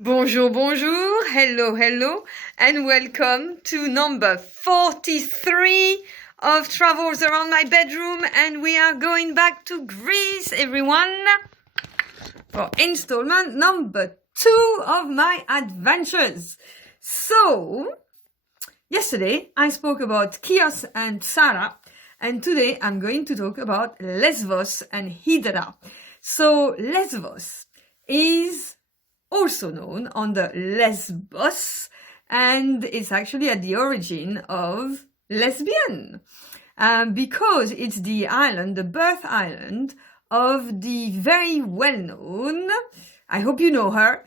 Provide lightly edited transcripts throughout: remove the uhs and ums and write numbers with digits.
Bonjour, bonjour, hello, and welcome to number 43 of Travels Around My Bedroom, and we are going back to Greece, everyone, for installment number 2 of my adventures. So, yesterday I spoke about Chios and Sarah, and today I'm going to talk about Lesbos and Hydra. So, Lesbos is also known under Lesbos, and it's actually at the origin of lesbian, because it's the island, the birth island of the very well-known, I hope you know her,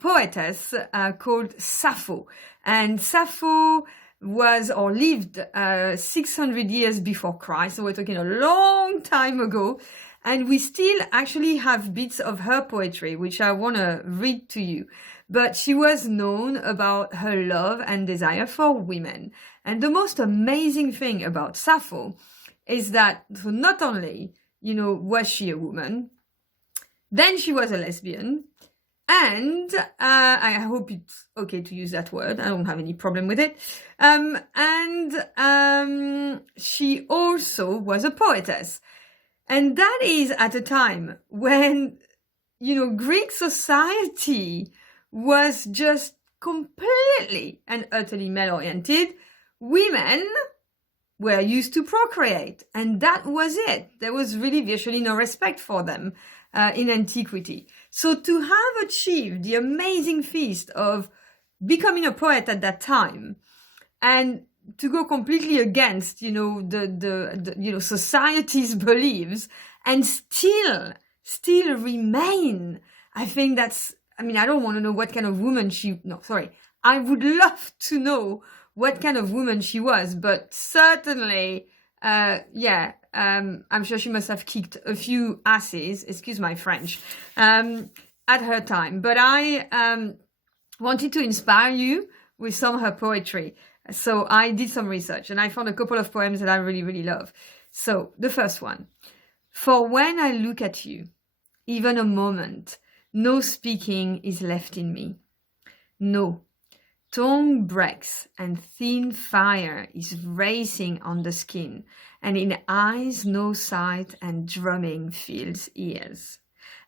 poetess called Sappho. And Sappho was or lived 600 years before Christ, so we're talking a long time ago. And we still actually have bits of her poetry, which I want to read to you. But she was known about her love and desire for women. And the most amazing thing about Sappho is that not only, was she a woman, then she was a lesbian. And I hope it's okay to use that word. I don't have any problem with it. She also was a poetess. And that is at a time when, Greek society was just completely and utterly male-oriented. Women were used to procreate, and that was it. There was really virtually no respect for them in antiquity. So to have achieved the amazing feat of becoming a poet at that time, and to go completely against, the society's beliefs and still remain. I think I don't want to know what kind of woman I would love to know what kind of woman she was, but certainly, I'm sure she must have kicked a few asses, excuse my French, at her time. But I wanted to inspire you with some of her poetry. So I did some research and I found a couple of poems that I really, really love. So the first one. For when I look at you, even a moment, no speaking is left in me. No. Tongue breaks and thin fire is racing on the skin, and in eyes no sight and drumming fills ears.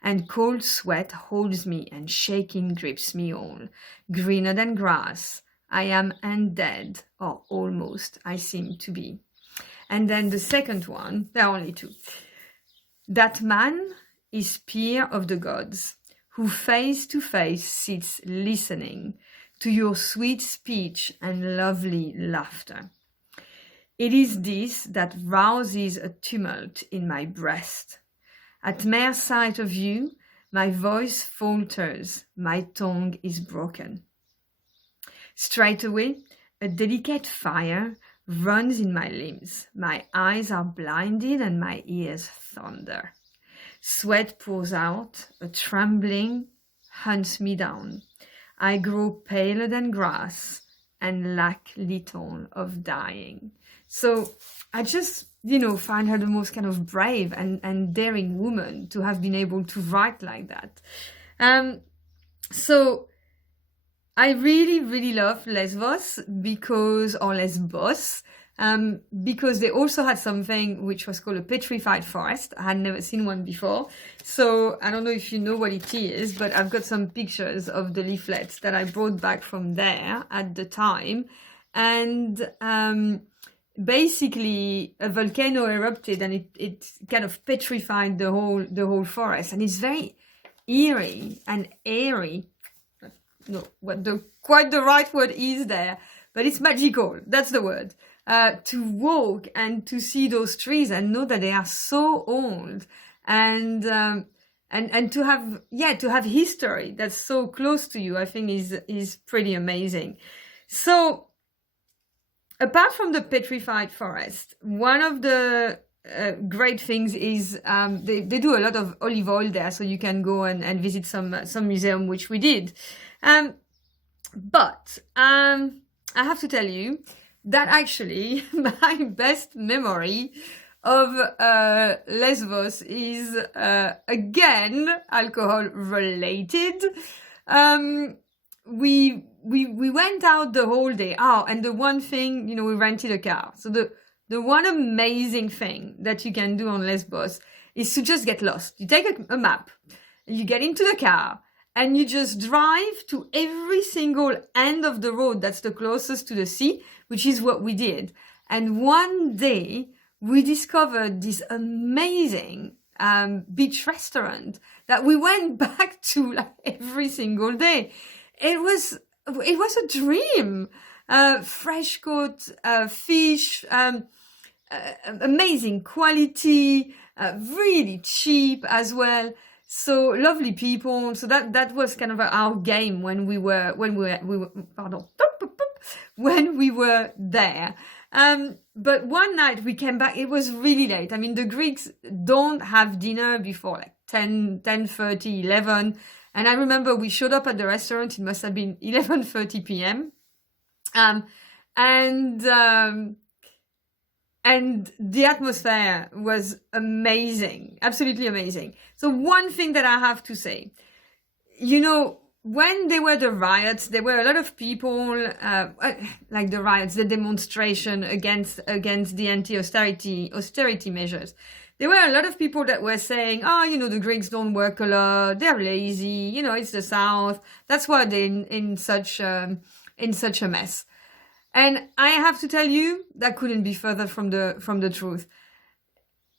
And cold sweat holds me and shaking grips me all, greener than grass. I am undead, or almost I seem to be. And then the second one, there are only two. That man is peer of the gods, who face to face sits listening to your sweet speech and lovely laughter. It is this that rouses a tumult in my breast. At mere sight of you, my voice falters, my tongue is broken. Straightway, a delicate fire runs in my limbs. My eyes are blinded and my ears thunder. Sweat pours out, a trembling hunts me down. I grow paler than grass and lack little of dying. So I just, find her the most kind of brave and daring woman to have been able to write like that. So I really, really love Lesbos because they also had something which was called a Petrified Forest. I had never seen one before. So I don't know if you know what it is, but I've got some pictures of the leaflets that I brought back from there at the time. And basically a volcano erupted and it kind of petrified the whole forest. And it's very eerie and airy. No, quite the right word is there, but it's magical. That's the word. To walk and to see those trees and know that they are so old, and to have history that's so close to you, I think is pretty amazing. So, apart from the Petrified Forest, one of the great things is they do a lot of olive oil there, so you can go and visit some museum, which we did. But I have to tell you that actually my best memory of Lesbos is again alcohol related. We went out the whole day. Oh, and the one thing, we rented a car. So the one amazing thing that you can do on Lesbos is to just get lost. You take a map, you get into the car, and you just drive to every single end of the road that's the closest to the sea, which is what we did. And one day, we discovered this amazing beach restaurant that we went back to like every single day. It was a dream. Fresh caught fish, amazing quality, really cheap as well. So lovely people. So that was kind of our game when we were there. But one night we came back, it was really late. I mean, the Greeks don't have dinner before like 10:30, 11. And I remember we showed up at the restaurant, it must have been 11:30 p.m. And the atmosphere was amazing, absolutely amazing. So one thing that I have to say, when there were the riots, there were a lot of people, like the riots, the demonstration against the austerity measures. There were a lot of people that were saying, the Greeks don't work a lot, they're lazy, it's the South. That's why they're in such a mess. And I have to tell you, that couldn't be further from the truth.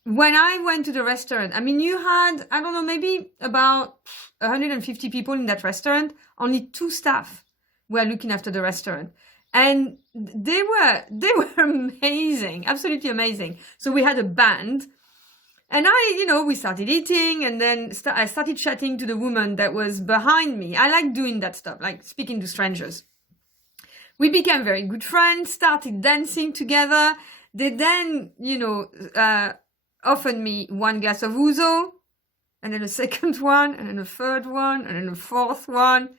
When I went to the restaurant, I mean, you had, I don't know, maybe about 150 people in that restaurant. Only 2 staff were looking after the restaurant. And they were amazing, absolutely amazing. So we had a band. And we started eating, and then I started chatting to the woman that was behind me. I like doing that stuff, like speaking to strangers. We became very good friends, started dancing together. They then, offered me 1 glass of ouzo, and then a second one, and then a third one, and then a fourth one.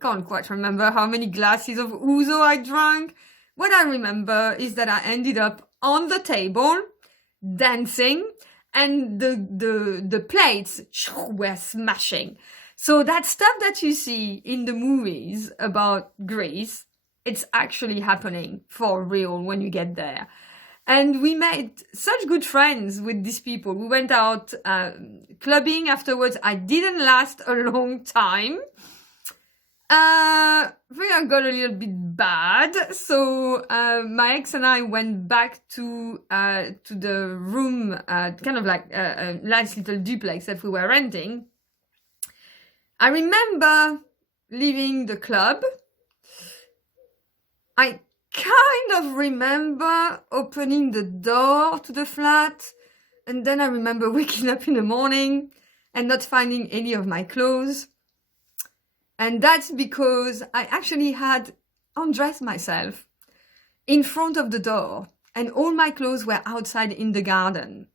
Can't quite remember how many glasses of ouzo I drank. What I remember is that I ended up on the table, dancing, and the plates were smashing. So that stuff that you see in the movies about Greece, it's actually happening for real when you get there. And we made such good friends with these people. We went out clubbing afterwards. I didn't last a long time. I think I got a little bit bad. So my ex and I went back to the room, kind of like a nice little duplex that we were renting. I remember leaving the club. I kind of remember opening the door to the flat, and then I remember waking up in the morning and not finding any of my clothes. And that's because I actually had undressed myself in front of the door, and all my clothes were outside in the garden.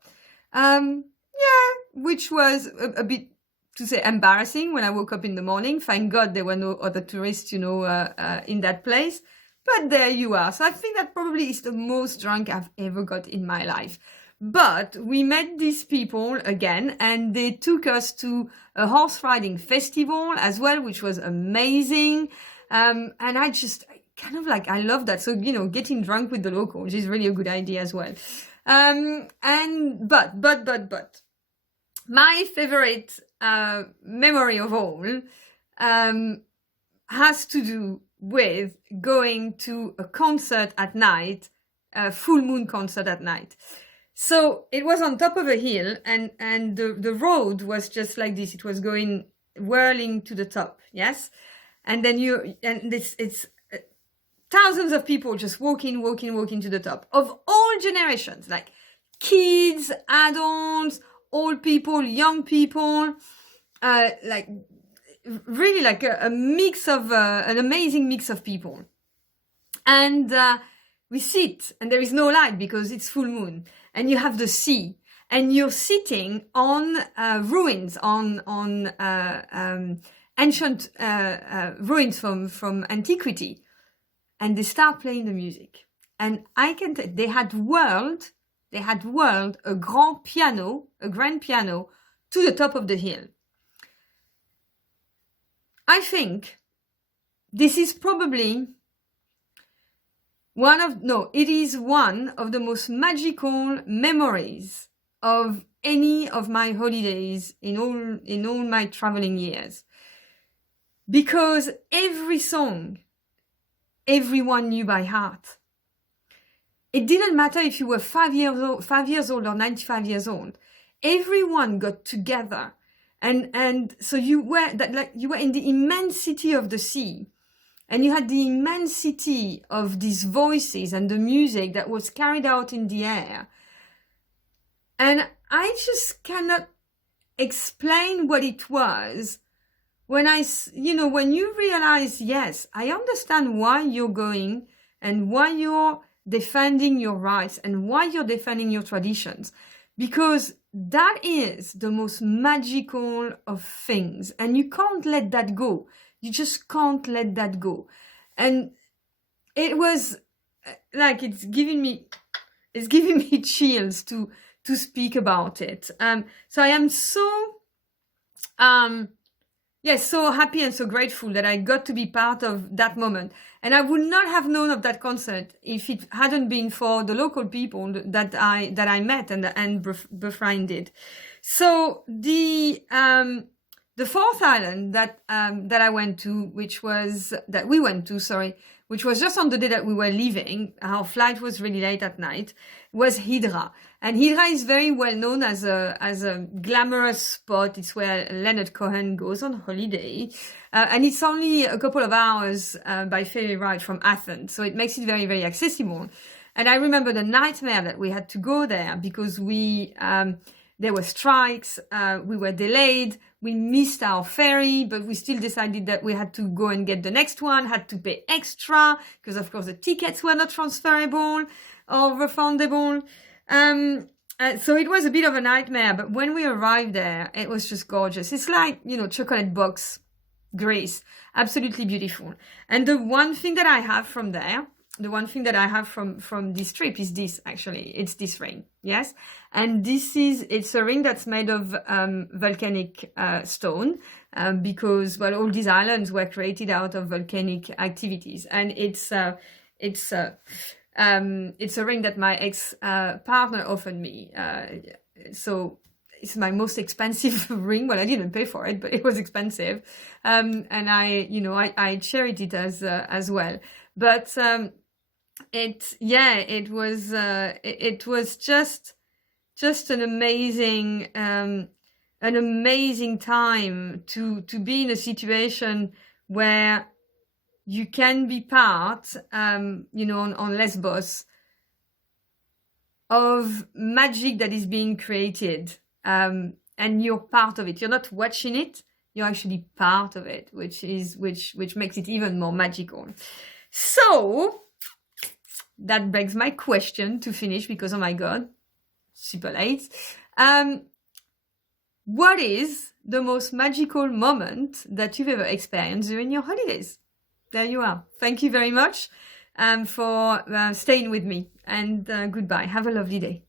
Which was a bit, to say, embarrassing when I woke up in the morning. Thank God there were no other tourists, in that place. But there you are. So I think that probably is the most drunk I've ever got in my life. But we met these people again, and they took us to a horse riding festival as well, which was amazing. And I just kind of like, I love that. So, getting drunk with the locals is really a good idea as well. But my favorite memory of all has to do with going to a concert at night, a full moon concert at night. So it was on top of a hill, and the road was just like this. It was going whirling to the top, yes? And then it's thousands of people just walking to the top of all generations, like kids, adults, old people, young people, like really like a mix of, an amazing mix of people. And we sit, and there is no light because it's full moon, and you have the sea, and you're sitting on ruins, on ancient ruins from antiquity, and they start playing the music. And I can tell, they had whirled a grand piano to the top of the hill. I think this is probably it is one of the most magical memories of any of my holidays in all my traveling years. Because every song, everyone knew by heart. It didn't matter if you were 5 years old or 95 years old. Everyone got together. And so you were in the immensity of the sea. And you had the immensity of these voices and the music that was carried out in the air. And I just cannot explain what it was when when you realize, yes, I understand why you're going and why you're defending your rights and why you're defending your traditions. Because that is the most magical of things. And you can't let that go. You just can't let that go. And it was like, it's giving me chills to speak about it. So I am so happy and so grateful that I got to be part of that moment. And I would not have known of that concert if it hadn't been for the local people that I met and befriended. So the fourth island that I went to, which was just on the day that we were leaving, our flight was really late at night, was Hydra. And Hydra is very well known as a glamorous spot. It's where Leonard Cohen goes on holiday. And it's only a couple of hours by ferry ride from Athens. So it makes it very, very accessible. And I remember the nightmare that we had to go there because there were strikes, we were delayed, we missed our ferry, but we still decided that we had to go and get the next one, had to pay extra, because of course the tickets were not transferable or refundable. So it was a bit of a nightmare, but when we arrived there, it was just gorgeous. It's like, chocolate box Greece, absolutely beautiful. And the one thing that I have from there, from this trip is this, actually. It's this ring, yes? And it's a ring that's made of volcanic stone because, all these islands were created out of volcanic activities. And it's a ring that my ex-partner offered me. So it's my most expensive ring. Well, I didn't pay for it, but it was expensive. And I cherish it as well. But it was just an amazing time to be in a situation where you can be part, on Lesbos, of magic that is being created, and you're part of it. You're not watching it; you're actually part of it, which makes it even more magical. So that begs my question to finish, because oh my god, super late. What is the most magical moment that you've ever experienced during your holidays? There you are. Thank you very much for staying with me, and goodbye. Have a lovely day.